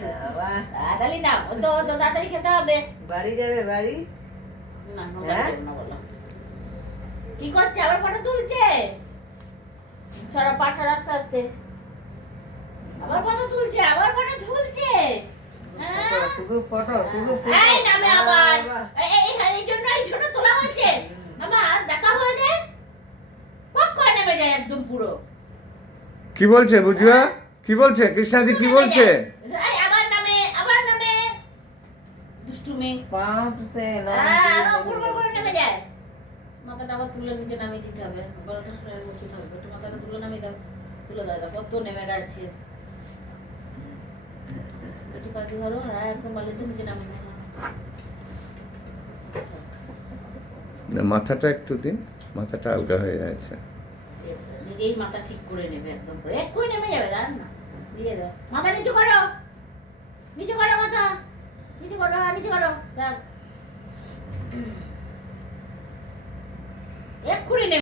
তাড়াতাড়ি না, ও তো তাড়াতাড়ি খেতে হবে। বাড়ি যাবে বাড়ি? না, হ্যাঁ? না বলো। কি করছে? আবার ফটো তুলছে? ছড়া পাঠা আস্তে আস্তে। আবার ফটো তুলছে, আবার ফটো তুলছে। হ্যাঁ? শুধু ফটো, শুধু এই নামে আবার। এই জন্য তোলা হয়েছে। আমার দেখা হয়ে যায়। পক করে নেমে যায় একদম পুরো। কি বলছে বুঝিবা? কি বলছে কৃষ্ণাজি, কি বলছে? এই আবার নামে। দুষ্টু মেয়ে। পাম্প সে না উপর করে নেমে যায়। মাথাটা আবার তুলে নিচে নামিয়ে দিতে হবে। গলাটা সরে উঠতে হবে। একটু মাথাটা তুলে নামিয়ে দাও। তুলে দাও, কত নেমে গেছে। একটু কাটি ধরো, হ্যাঁ একদম বালিতে নিচে নামিয়ে দাও। না, মাথাটা একটু দিন, মাথাটা আলগা হয়ে যাচ্ছে। নিজেই মাথা ঠিক করে নেবে একদম করে। এক্ষুনি নেমে যাবে, দাঁড়ান না। দিয়ে দাও। মাথা নিচু করো। নিচু করো মাথা। নিচু করো, নিচু করো। এক্ষুনি নেমে